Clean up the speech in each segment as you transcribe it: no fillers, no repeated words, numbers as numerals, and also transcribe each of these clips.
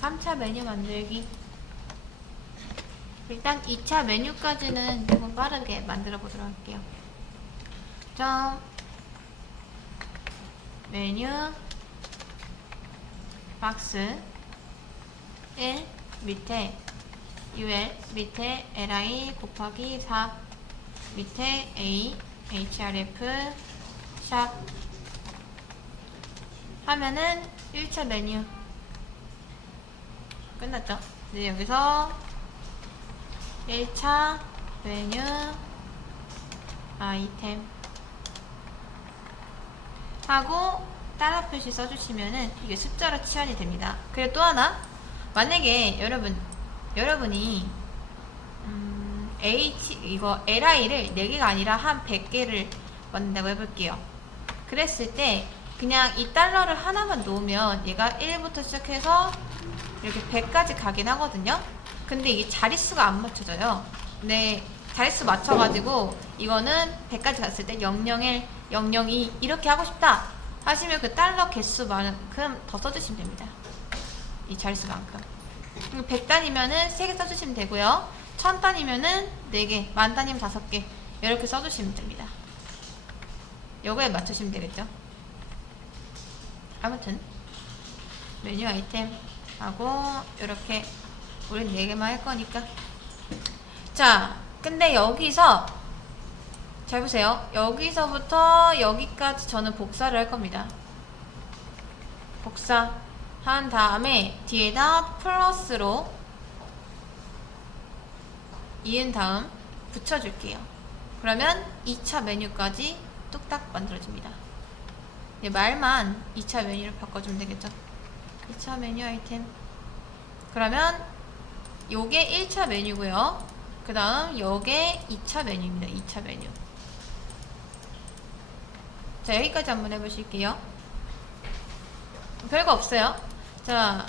3차 메뉴 만들기. 일단 2차 메뉴까지는 조금 빠르게 만들어 보도록 할게요. 점 메뉴 박스 1 밑에 ul 밑에 li 곱하기 4 밑에 a href 샵 하면은 1차 메뉴 끝났죠? 이제 여기서 1차 메뉴 아이템 하고 달러 표시 써주시면은 이게 숫자로 치환이 됩니다. 그리고 또 하나, 만약에 여러분이 이거 li를 4개가 아니라 한 100개를 만든다고 해볼게요. 그랬을 때 그냥 이 달러를 하나만 놓으면 얘가 1부터 시작해서 이렇게 100까지 가긴 하거든요. 근데 이게 자릿수가 안 맞춰져요. 근데 자릿수 맞춰가지고 이거는 100까지 갔을 때 001, 002 이렇게 하고 싶다 하시면 그 달러 개수만큼 더 써주시면 됩니다. 이 자릿수만큼. 100단위면은 3개 써주시면 되고요. 1000단위면은 4개, 만단위면 5개 이렇게 써주시면 됩니다. 요거에 맞추시면 되겠죠. 아무튼 메뉴 아이템 하고 이렇게 우린 4개만 할 거니까. 자, 근데 여기서 잘 보세요. 여기서부터 여기까지 저는 복사를 할 겁니다. 복사 한 다음에 뒤에다 플러스로 이은 다음 붙여줄게요. 그러면 2차 메뉴까지 뚝딱 만들어집니다. 말만 2차 메뉴로 바꿔주면 되겠죠. 2차 메뉴 아이템. 그러면 요게 1차 메뉴고요. 그 다음 요게 2차 메뉴입니다. 2차 메뉴. 자, 여기까지 한번 해보실게요. 별거 없어요. 자,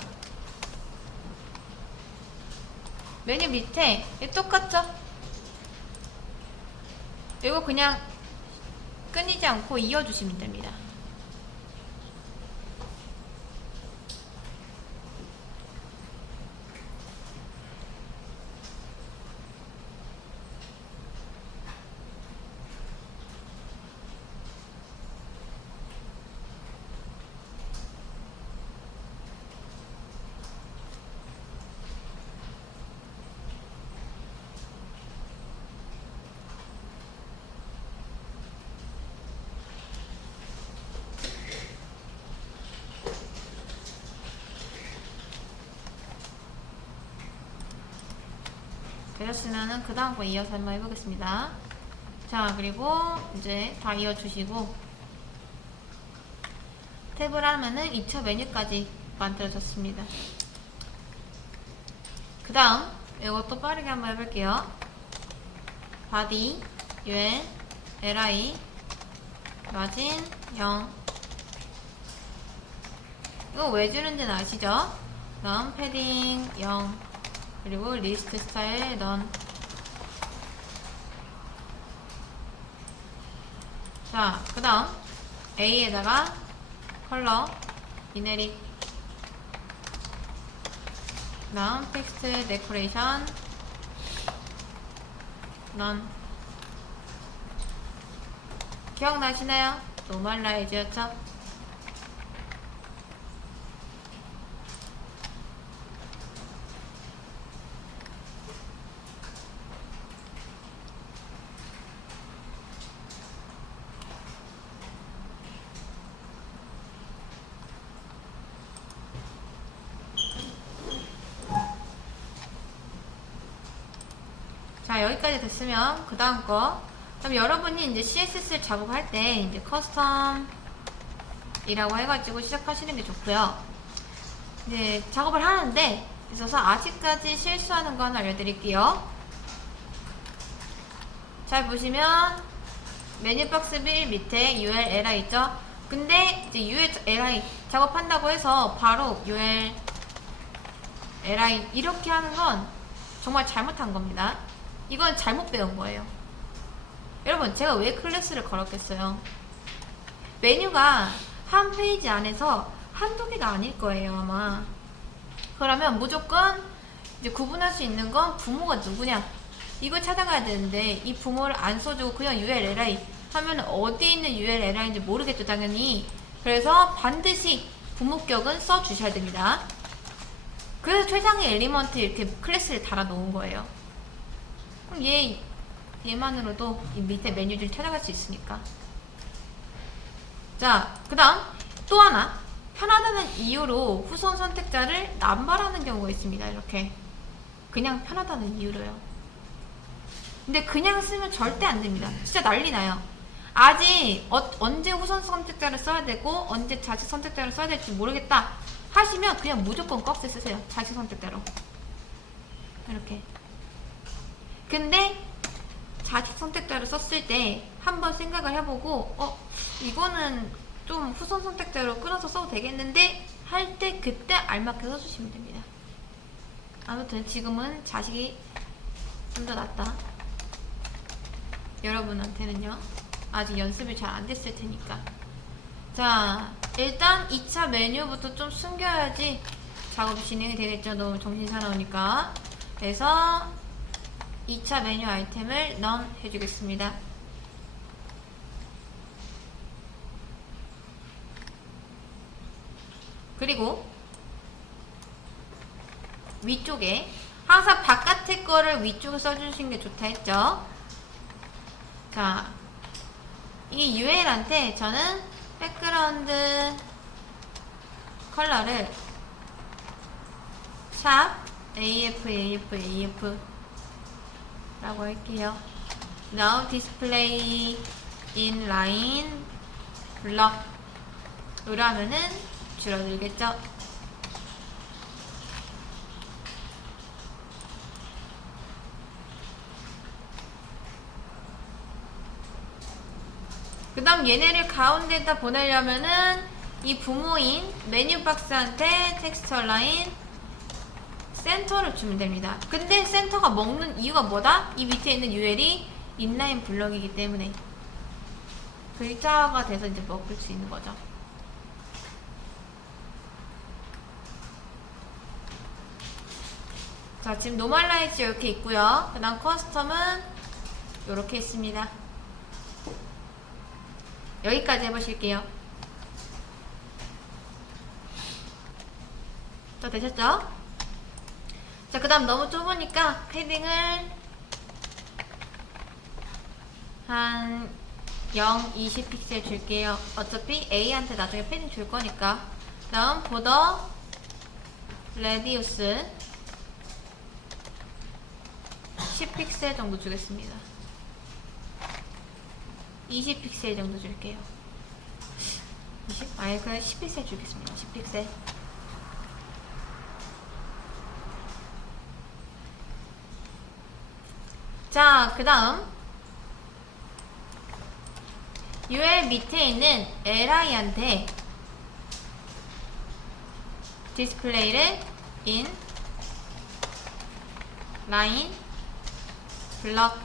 메뉴 밑에 똑같죠? 이거 그냥 끊이지 않고 이어주시면 됩니다. 되셨으면은 그 다음 거 이어서 한번 해보겠습니다. 자, 그리고 이제 다 이어주시고 탭을 하면은 2차 메뉴까지 만들어졌습니다. 그 다음 이것도 빠르게 한번 해볼게요. body ul li 마진 0. 이거 왜 주는지는 아시죠? 그 다음 패딩 0. 그리고 리스트 스타일 넌. 자, 그 다음 A에다가 컬러 이네릭. 그 다음 텍스트 데코레이션 넌. 기억나시나요? 노멀라이즈였죠? 자, 여기까지 됐으면 그 다음 거. 그럼 여러분이 이제 CSS 작업할 때 이제 커스텀이라고 해가지고 시작하시는 게 좋고요. 이제 작업을 하는데 있어서 아직까지 실수하는 거 하나 알려드릴게요. 잘 보시면 메뉴 박스 빌 밑에 ul li 있죠? 근데 이제 ul li 작업한다고 해서 바로 ul li 이렇게 하는 건 정말 잘못한 겁니다. 이건 잘못 배운 거예요. 여러분, 제가 왜 클래스를 걸었겠어요? 메뉴가 한 페이지 안에서 한두 개가 아닐 거예요, 아마. 그러면 무조건 이제 구분할 수 있는 건 부모가 누구냐 이걸 찾아가야 되는데 이 부모를 안 써주고 그냥 ULLI 하면 어디에 있는 ULLI인지 모르겠죠 당연히. 그래서 반드시 부모격은 써주셔야 됩니다. 그래서 최상의 엘리먼트 이렇게 클래스를 달아 놓은 거예요. 그럼 얘만으로도 이 밑에 메뉴를 찾아갈 수 있으니까. 자, 그 다음 또 하나 편하다는 이유로 후손 선택자를 남발하는 경우가 있습니다. 이렇게 그냥 편하다는 이유로요. 근데 그냥 쓰면 절대 안 됩니다. 진짜 난리 나요. 아직 언제 후손 선택자를 써야 되고 언제 자식 선택자를 써야 될지 모르겠다 하시면 그냥 무조건 꺽쇠 쓰세요. 자식 선택자로 이렇게. 근데 자식 선택자를 썼을 때 한번 생각을 해보고 이거는 좀 후손 선택자로 끊어서 써도 되겠는데 할 때 그때 알맞게 써주시면 됩니다. 아무튼 지금은 자식이 좀 더 낫다. 여러분한테는요. 아직 연습이 잘 안 됐을 테니까. 자, 일단 2차 메뉴부터 좀 숨겨야지 작업이 진행이 되겠죠. 너무 정신사나우니까. 그래서 2차 메뉴 아이템을 none 해주겠습니다. 그리고 위쪽에 항상 바깥의 거를 위쪽에 써주시는 게 좋다 했죠. 자, 이 UL한테 저는 백그라운드 컬러를 샵 AF 라고 할게요. Now display in line block 으로 하면은 줄어들겠죠. 그 다음 얘네를 가운데에다 보내려면은 이 부모인 메뉴 박스한테 텍스처 라인 센터를 주면 됩니다. 근데 센터가 먹는 이유가 뭐다? 이 밑에 있는 UL이 인라인 블럭이기 때문에 글자가 돼서 이제 먹을 수 있는 거죠. 자, 지금 노멀라이즈 이렇게 있고요. 그 다음 커스텀은 이렇게 있습니다. 여기까지 해보실게요. 자, 되셨죠? 자, 그 다음 너무 좁으니까 패딩을 한 0, 20픽셀 줄게요. 어차피 A한테 나중에 패딩 줄 거니까. 그 다음 보더 레디우스 10픽셀 정도 주겠습니다. 20픽셀 정도 줄게요. 20? 아예 그냥 10픽셀 주겠습니다. 10픽셀. 자, 그 다음 UL 밑에 있는 LI한테 디스플레이를 in line 블럭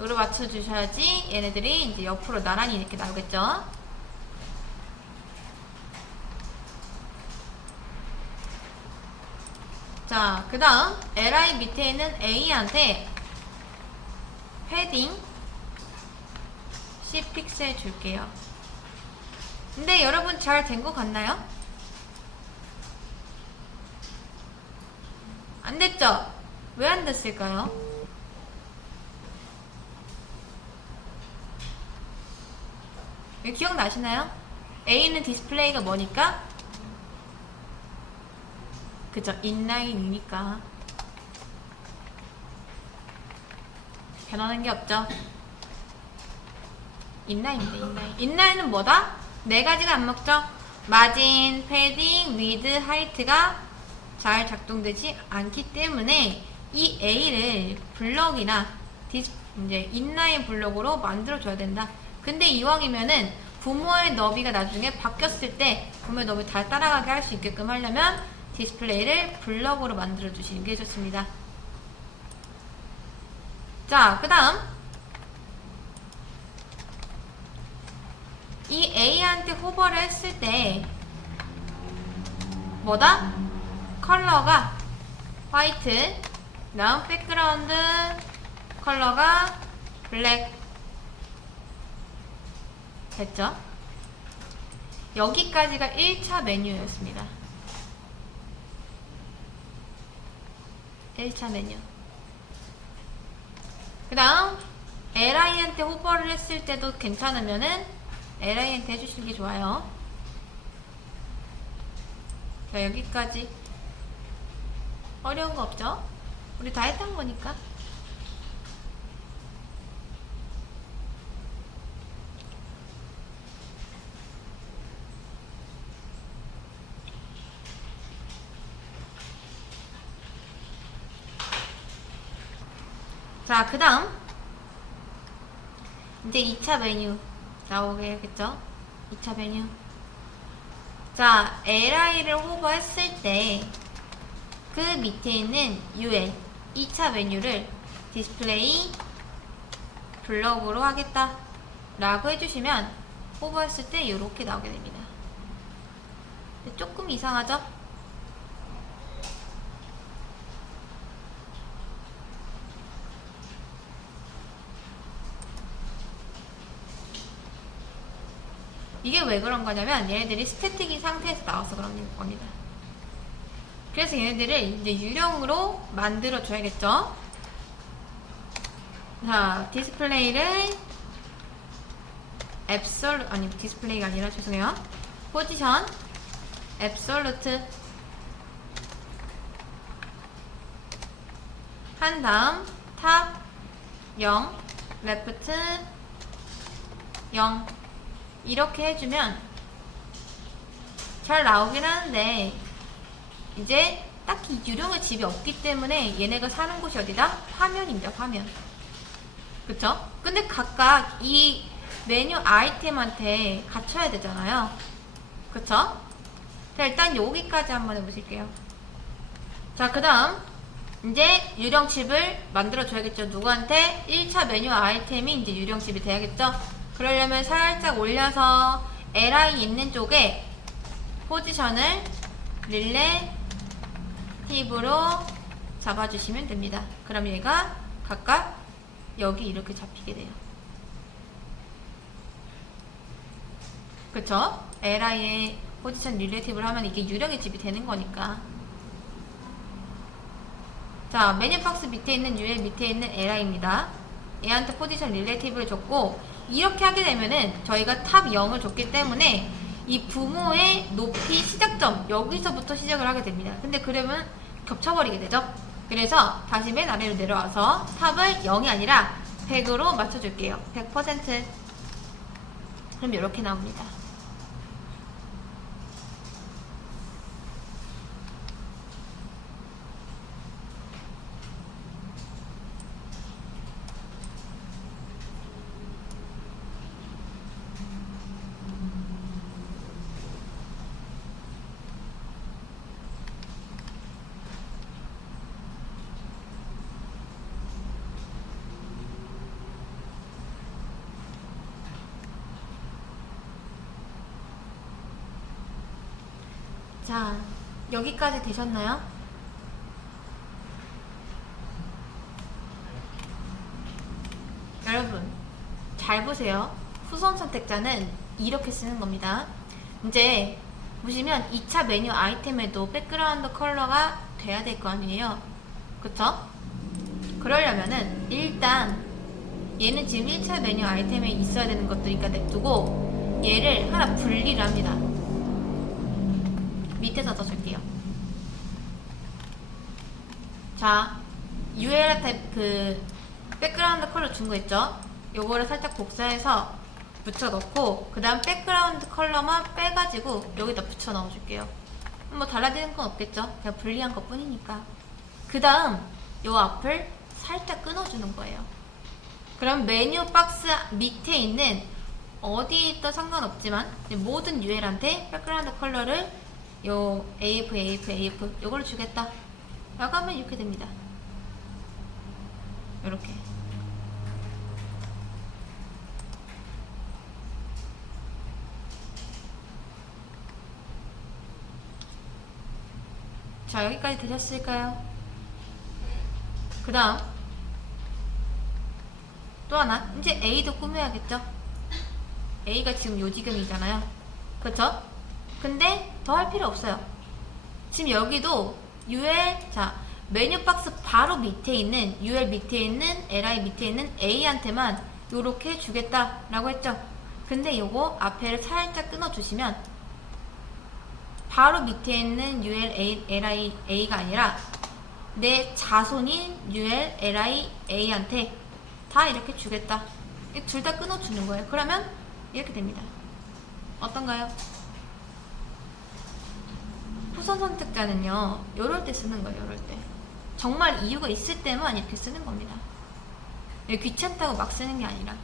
으로 맞춰주셔야지 얘네들이 이제 옆으로 나란히 이렇게 나오겠죠. 자, 그 다음 LI 밑에 있는 A한테 패딩 10픽셀 줄게요. 근데 여러분 잘 된 것 같나요? 안 됐죠? 왜 안 됐을까요? 기억나시나요? A는 디스플레이가 뭐니까? 그죠? 인라인이니까 변하는 게 없죠. 인라인인데 인라인. 인라인은 뭐다? 네 가지가 안 먹죠? 마진, 패딩, 위드, 하이트가 잘 작동되지 않기 때문에 이 A를 블럭이나 이제 인라인 블럭으로 만들어줘야 된다. 근데 이왕이면은 부모의 너비가 나중에 바뀌었을 때 부모의 너비 다 따라가게 할 수 있게끔 하려면 디스플레이를 블럭으로 만들어 주시는 게 좋습니다. 자, 그 다음 이 A한테 호버를 했을 때 뭐다? 컬러가 화이트, 다음 백그라운드 컬러가 블랙. 됐죠? 여기까지가 1차 메뉴였습니다. 1차 메뉴. 그 다음 LI한테 호버를 했을 때도 괜찮으면은 LI한테 해주시는 게 좋아요. 자, 여기까지. 어려운 거 없죠? 우리 다 했던 거니까. 자, 그 다음 이제 2차 메뉴 나오겠죠? 2차 메뉴. 자, LI를 호버했을 때 그 밑에 있는 UL 2차 메뉴를 디스플레이 블럭으로 하겠다 라고 해주시면 호버했을 때 이렇게 나오게 됩니다. 조금 이상하죠? 이게 왜 그런 거냐면 얘네들이 스태틱인 상태에서 나와서 그런 겁니다. 그래서 얘네들을 이제 유령으로 만들어 줘야겠죠. 자, 디스플레이를 아니 디스플레이가 아니라 죄송해요. 포지션 앱솔루트 한 다음 탑 0, 레프트 0 이렇게 해주면 잘 나오긴 하는데 이제 딱히 유령의 집이 없기 때문에 얘네가 사는 곳이 어디다? 화면입니다. 화면. 그쵸? 근데 각각 이 메뉴 아이템한테 갖춰야 되잖아요. 그쵸? 자, 일단 여기까지 한번 해보실게요. 자, 그 다음 이제 유령칩을 만들어 줘야겠죠. 누구한테? 1차 메뉴 아이템이 이제 유령칩이 돼야겠죠. 그러려면 살짝 올려서 LI 있는 쪽에 포지션을 릴레이티브로 잡아주시면 됩니다. 그럼 얘가 각각 여기 이렇게 잡히게 돼요. 그쵸? LI에 포지션 릴레이티브를 하면 이게 유령의 집이 되는 거니까. 자, 메뉴 박스 밑에 있는 UL 밑에 있는 LI입니다. 얘한테 포지션 릴레이티브를 줬고 이렇게 하게 되면은 저희가 탑 0을 줬기 때문에 이 부모의 높이 시작점 여기서부터 시작을 하게 됩니다. 근데 그러면 겹쳐버리게 되죠. 그래서 다시 맨 아래로 내려와서 탑을 0이 아니라 100으로 맞춰줄게요. 100%. 그럼 이렇게 나옵니다. 자, 여기까지 되셨나요? 여러분, 잘 보세요. 후선 선택자는 이렇게 쓰는 겁니다. 이제 보시면 2차 메뉴 아이템에도 백그라운드 컬러가 돼야 될 거 아니에요. 그쵸? 그러려면은 일단 얘는 지금 1차 메뉴 아이템에 있어야 되는 것들이니까 냅두고 얘를 하나 분리를 합니다. 밑에서 써줄게요. 자, UL 타입 그 백그라운드 컬러 준 거 있죠? 요거를 살짝 복사해서 붙여 넣고 그 다음 백그라운드 컬러만 빼가지고 여기다 붙여 넣어줄게요. 뭐 달라지는 건 없겠죠? 그냥 분리한 것 뿐이니까. 그 다음 요 앞을 살짝 끊어주는 거예요. 그럼 메뉴 박스 밑에 있는 어디에 있던 상관없지만 모든 UL한테 백그라운드 컬러를 요 AF 요걸 주겠다 라고 하면 이렇게 됩니다. 요렇게. 자, 여기까지 되셨을까요? 그 다음 또 하나, 이제 A도 꾸며야겠죠? A가 지금 요지금이잖아요. 그쵸? 근데 더 할 필요 없어요. 지금 여기도 UL, 자, 메뉴 박스 바로 밑에 있는 UL 밑에 있는 LI 밑에 있는 A한테만 요렇게 주겠다라고 했죠. 근데 요거 앞에를 살짝 끊어주시면 바로 밑에 있는 UL LI A가 아니라 내 자손인 UL LI A한테 다 이렇게 주겠다. 둘 다 끊어주는 거예요. 그러면 이렇게 됩니다. 어떤가요? 후선 선택자는요, 요럴 때 쓰는 거예요. 요럴 때 정말 이유가 있을 때만 이렇게 쓰는 겁니다. 귀찮다고 막 쓰는 게 아니라.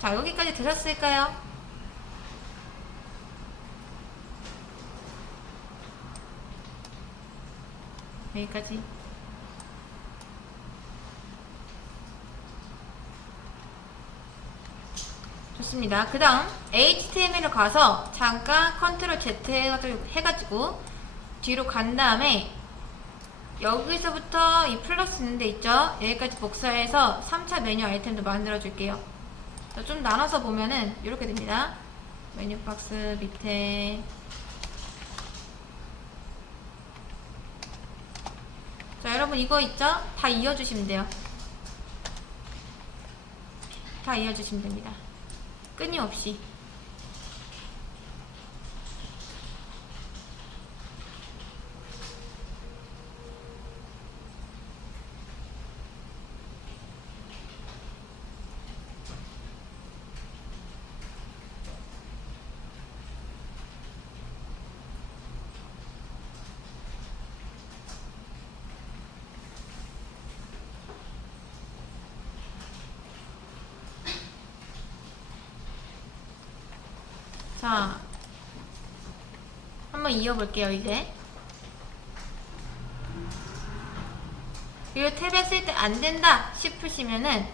자, 여기까지 되셨을까요? 여기까지. 좋습니다. 그 다음 HTML로 가서 잠깐 컨트롤 Z 해가지고 뒤로 간 다음에 여기서부터 이 플러스 있는 데 있죠? 여기까지 복사해서 3차 메뉴 아이템도 만들어 줄게요. 좀 나눠서 보면은 이렇게 됩니다. 메뉴 박스 밑에 자, 여러분 이거 있죠? 다 이어주시면 돼요. 다 이어주시면 됩니다. 끊임없이. 자, 한번 이어볼게요. 이제 이거 탭에 쓸 때 안된다 싶으시면은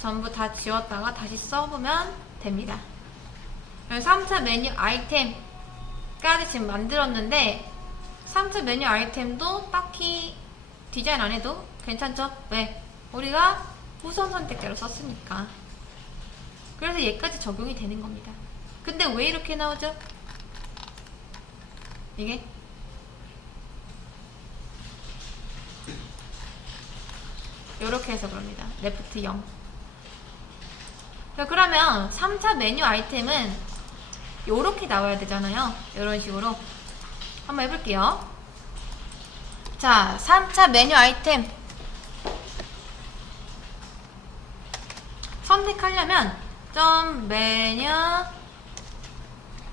전부 다 지웠다가 다시 써보면 됩니다. 3차 메뉴 아이템까지 지금 만들었는데 3차 메뉴 아이템도 딱히 디자인 안 해도 괜찮죠? 왜? 우리가 우선 선택자로 썼으니까. 그래서 얘까지 적용이 되는 겁니다. 근데 왜 이렇게 나오죠? 이게 요렇게 해서 그럽니다. 레프트 0. 그러면 3차 메뉴 아이템은 요렇게 나와야 되잖아요. 요런 식으로 한번 해볼게요. 자, 3차 메뉴 아이템 선택하려면 점 메뉴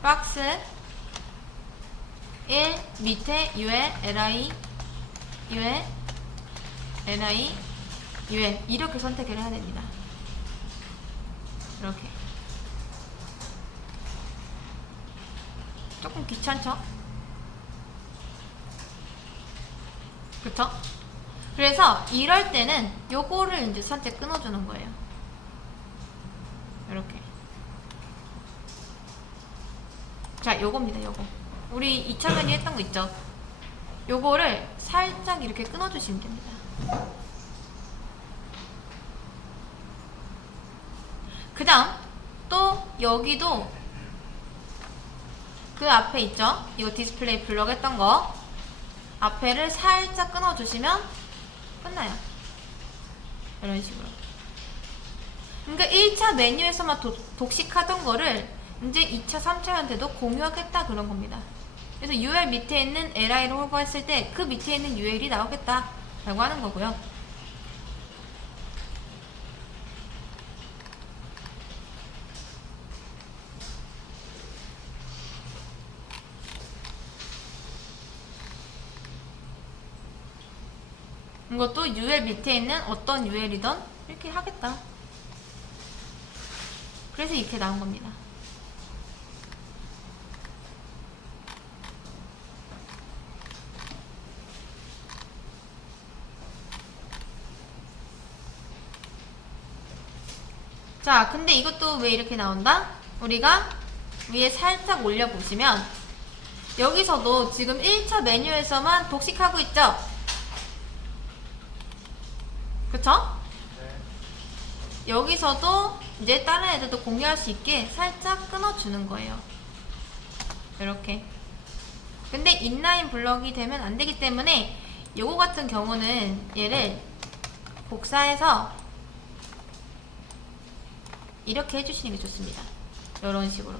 박스 1 밑에 UL LI UL LI UL 이렇게 선택을 해야 됩니다. 이렇게 조금 귀찮죠? 그쵸? 그래서 이럴 때는 요거를 이제 살짝 끊어주는 거예요. 이렇게. 자, 요겁니다. 요거 우리 2차 메뉴 했던 거 있죠? 요거를 살짝 이렇게 끊어주시면 됩니다. 그 다음 또 여기도 그 앞에 있죠? 이거 디스플레이 블럭 했던 거 앞에를 살짝 끊어주시면 끝나요. 이런 식으로. 그러니까 1차 메뉴에서만 독식하던 거를 이제 2차, 3차한테도 공유하겠다 그런 겁니다. 그래서 UL 밑에 있는 LI를 호버했을 때 그 밑에 있는 UL이 나오겠다 라고 하는 거고요. 이것도 UL 밑에 있는 어떤 UL이든 이렇게 하겠다. 그래서 이렇게 나온 겁니다. 자, 근데 이것도 왜 이렇게 나온다? 우리가 위에 살짝 올려보시면 여기서도 지금 1차 메뉴에서만 독식하고 있죠? 그쵸? 여기서도 이제 다른 애들도 공유할 수 있게 살짝 끊어주는 거예요. 이렇게. 근데 인라인 블럭이 되면 안 되기 때문에 요거 같은 경우는 얘를 복사해서 이렇게 해주시는 게 좋습니다. 이런 식으로.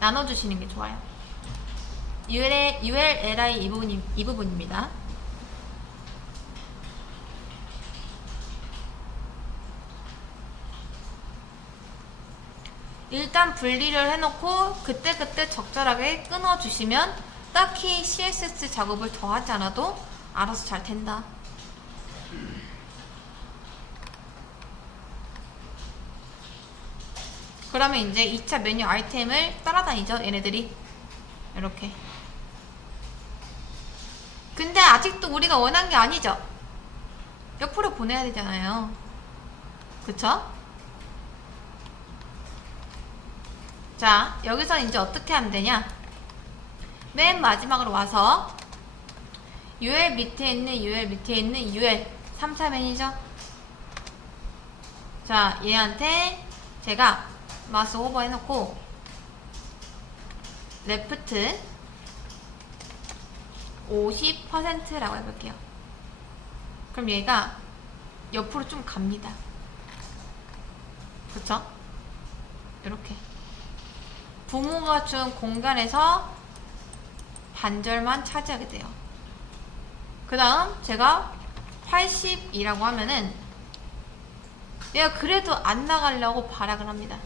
나눠주시는 게 좋아요. ULLI 이 부분입니다. 일단 분리를 해놓고 그때그때 적절하게 끊어주시면 딱히 CSS 작업을 더 하지 않아도 알아서 잘 된다. 그러면 이제 2차 메뉴 아이템을 따라다니죠, 얘네들이. 이렇게. 근데 아직도 우리가 원한 게 아니죠? 옆으로 보내야 되잖아요. 그쵸? 자, 여기서 이제 어떻게 하면 되냐? 맨 마지막으로 와서 UL 밑에 있는 UL 3차 메뉴죠? 자, 얘한테 제가 마우스 오버 해놓고 레프트 50%라고 해볼게요. 그럼 얘가 옆으로 좀 갑니다. 그쵸? 이렇게 부모가 준 공간에서 반절만 차지하게 돼요. 그 다음 제가 80이라고 하면은 얘가 그래도 안 나가려고 발악을 합니다.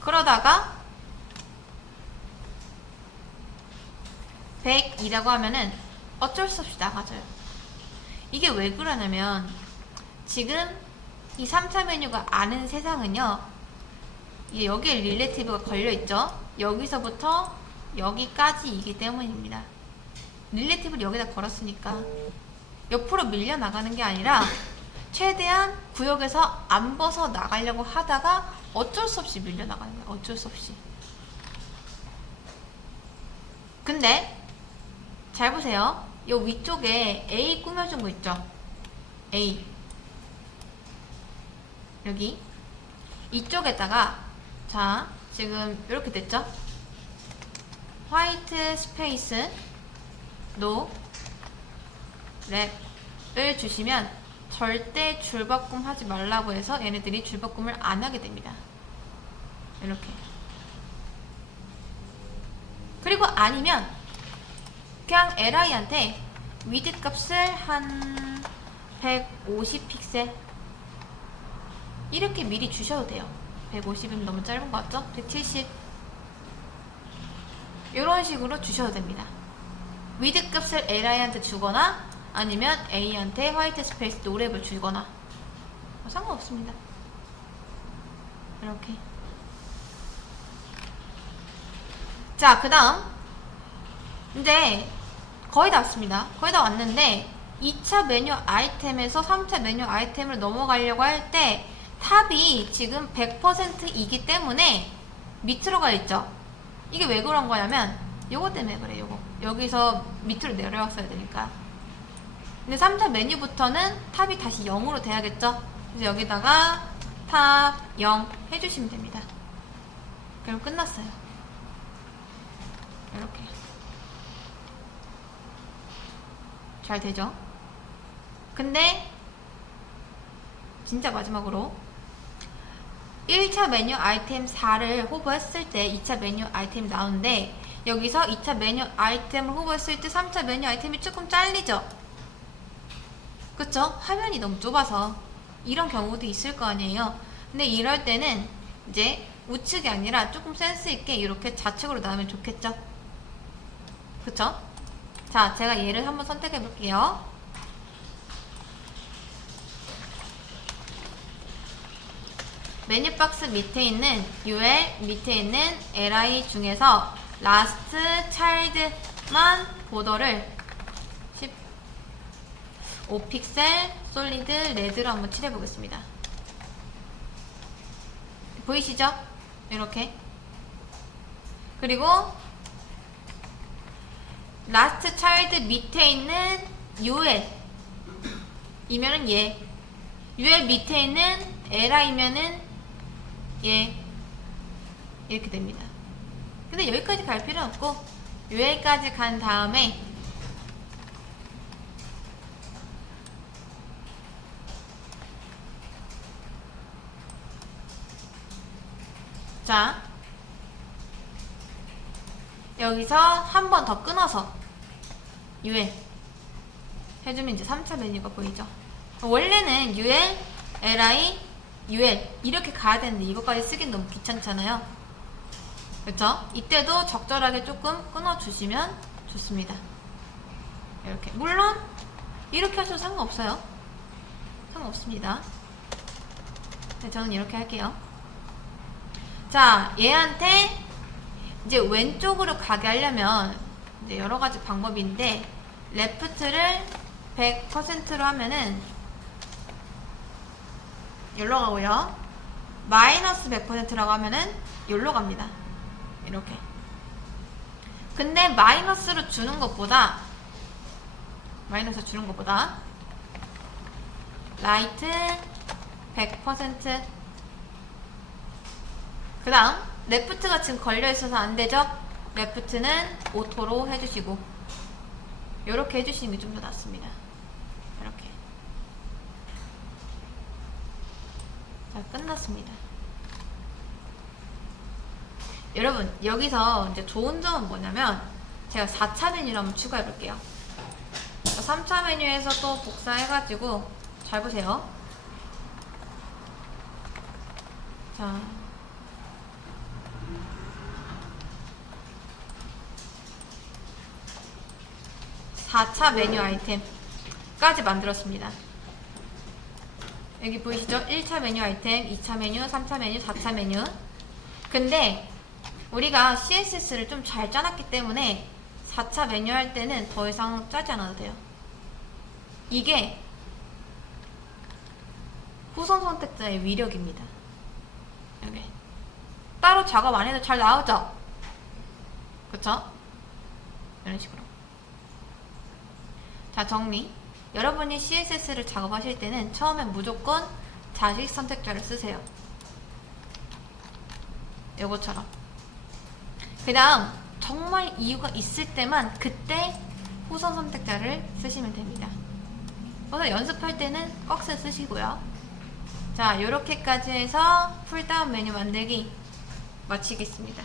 그러다가 100이라고 하면은 어쩔 수 없이 나가져요. 이게 왜 그러냐면 지금 이 3차 메뉴가 아는 세상은요, 여기에 릴레이티브가 걸려있죠. 여기서부터 여기까지이기 때문입니다. 릴레이티브를 여기다 걸었으니까 옆으로 밀려나가는 게 아니라 최대한 구역에서 안 벗어나가려고 하다가 어쩔 수 없이 밀려나가는 거예요. 어쩔 수 없이. 근데 잘 보세요. 요 위쪽에 A 꾸며준 거 있죠? A 여기 이쪽에다가, 자 지금 이렇게 됐죠? 화이트 스페이스 노 랩을 주시면 절대 줄바꿈 하지 말라고 해서 얘네들이 줄바꿈을 안 하게 됩니다. 이렇게. 그리고 아니면 그냥 LI한테 위드 값을 한 150 픽셀 이렇게 미리 주셔도 돼요. 150이면 너무 짧은 것 같죠? 170 이런 식으로 주셔도 됩니다. 위드 값을 LI한테 주거나 아니면 A한테 화이트 스페이스 노랩을 주거나 상관없습니다. 이렇게. 자, 그 다음 이제 거의 다 왔습니다. 거의 다 왔는데 2차 메뉴 아이템에서 3차 메뉴 아이템을 넘어가려고 할 때 탑이 지금 100%이기 때문에 밑으로 가 있죠. 이게 왜 그런 거냐면 요거 때문에 그래. 요거 여기서 밑으로 내려왔어야 되니까. 근데 3차 메뉴부터는 탑이 다시 0으로 돼야겠죠. 그래서 여기다가 탑 0 해주시면 됩니다. 그럼 끝났어요. 이렇게 잘 되죠. 근데 진짜 마지막으로 1차 메뉴 아이템 4를 호버했을 때 2차 메뉴 아이템이 나오는데, 여기서 2차 메뉴 아이템을 호버했을 때 3차 메뉴 아이템이 조금 잘리죠. 그쵸? 화면이 너무 좁아서 이런 경우도 있을 거 아니에요. 근데 이럴 때는 이제 우측이 아니라 조금 센스 있게 이렇게 좌측으로 나오면 좋겠죠. 그쵸? 자, 제가 얘를 한번 선택해 볼게요. 메뉴 박스 밑에 있는 UL, 밑에 있는 LI 중에서 라스트 차일드만 보더를 15픽셀 솔리드 레드로 한번 칠해보겠습니다. 보이시죠? 이렇게. 그리고 라스트 차일드 밑에 있는 UL 이면은 얘, UL 밑에 있는 LI면은 얘, 이렇게 됩니다. 근데 여기까지 갈 필요 없고 UL까지 간 다음에 자, 여기서 한 번 더 끊어서 UL 해주면 이제 3차 메뉴가 보이죠. 원래는 UL, LI, UL 이렇게 가야 되는데 이것까지 쓰긴 너무 귀찮잖아요. 그쵸? 이때도 적절하게 조금 끊어주시면 좋습니다. 이렇게. 물론 이렇게 하셔도 상관없어요. 상관없습니다. 네, 저는 이렇게 할게요. 자, 얘한테 이제 왼쪽으로 가게 하려면 이제 여러가지 방법인데, 레프트를 100%로 하면은 여기로 가고요, 마이너스 100%라고 하면은 여기로 갑니다. 이렇게. 근데 마이너스로 주는 것보다 라이트 100%, 그 다음 레프트가 지금 걸려있어서 안되죠? 레프트는 오토로 해주시고 이렇게 해주시는 게 좀 더 낫습니다. 이렇게. 자, 끝났습니다. 여러분, 여기서 이제 좋은 점은 뭐냐면, 제가 4차 메뉴를 한번 추가해 볼게요. 3차 메뉴에서 또 복사해가지고, 잘 보세요. 자, 4차 메뉴 아이템까지 만들었습니다. 여기 보이시죠? 1차 메뉴 아이템, 2차 메뉴, 3차 메뉴, 4차 메뉴. 근데 우리가 CSS를 좀 잘 짜놨기 때문에 4차 메뉴 할 때는 더 이상 짜지 않아도 돼요. 이게 후선 선택자의 위력입니다. 여기 따로 작업 안 해도 잘 나오죠? 그쵸? 이런 식으로. 자, 정리. 여러분이 CSS를 작업하실 때는 처음엔 무조건 자식 선택자를 쓰세요. 요거처럼. 그 다음 정말 이유가 있을 때만 그때 후선 선택자를 쓰시면 됩니다. 그래서 연습할 때는 꺽쇠 쓰시고요. 자, 요렇게까지 해서 풀다운 메뉴 만들기 마치겠습니다.